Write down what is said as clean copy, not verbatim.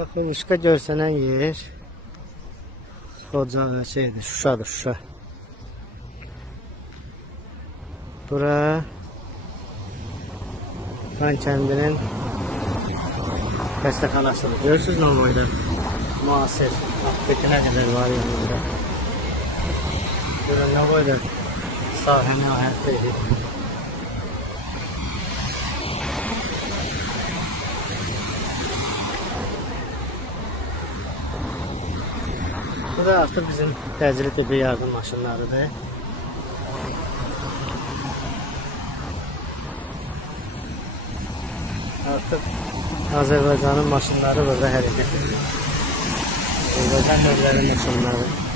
Bakın ışığa görsənən yer Xoca şeydir, Şuşadır, Şuşa. Bura Xan kəndinin xəstəxanasıdır. Görürsünüz normalde müasir apteki nə qədər var yanında. Görün nə boyda sahəni ahəttə edib. Bu da artıq bizim təcili tibbi yardım maşınlarıdır. Artıq Azərbaycanın maşınları burada hərəkət edir. Azərbaycan növləri maşınları.